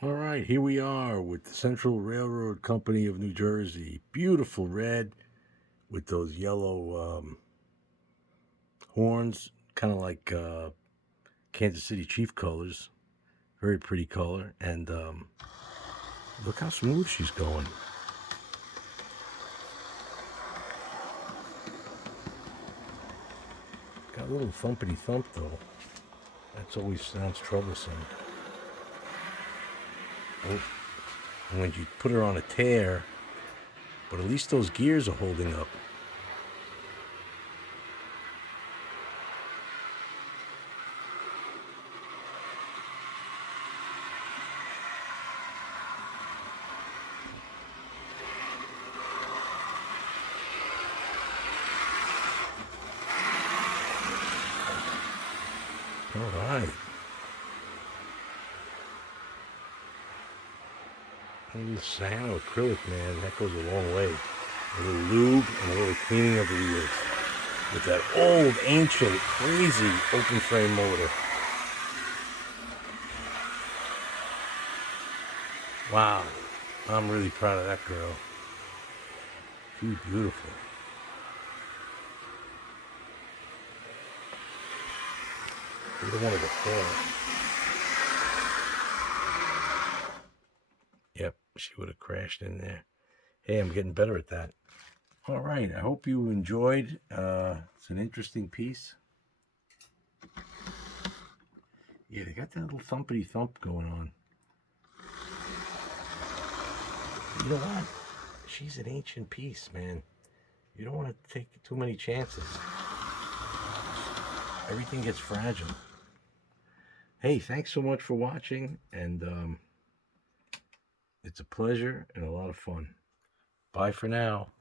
All right, here we are with the Central Railroad Company of New Jersey. Beautiful red with those yellow horns, kind of like Kansas City Chief colors. Very pretty color. And look how smooth she's going. Got a little thumpity thump though. That's always sounds troublesome. Oh, and when you put her on a tear, but at least those gears are holding up. All right. A little cyanoacrylic, man, that goes a long way. A little lube and a little cleaning of the wheels with that old, ancient, crazy open frame motor. Wow, I'm really proud of that girl. She's beautiful. You don't want to go fast. Yep, she would have crashed in there. Hey, I'm getting better at that. All right, I hope you enjoyed. It's an interesting piece. Yeah, they got that little thumpity thump going on. You know what? She's an ancient piece, man. You don't want to take too many chances. Everything gets fragile. Hey, thanks so much for watching, and it's a pleasure and a lot of fun. Bye for now.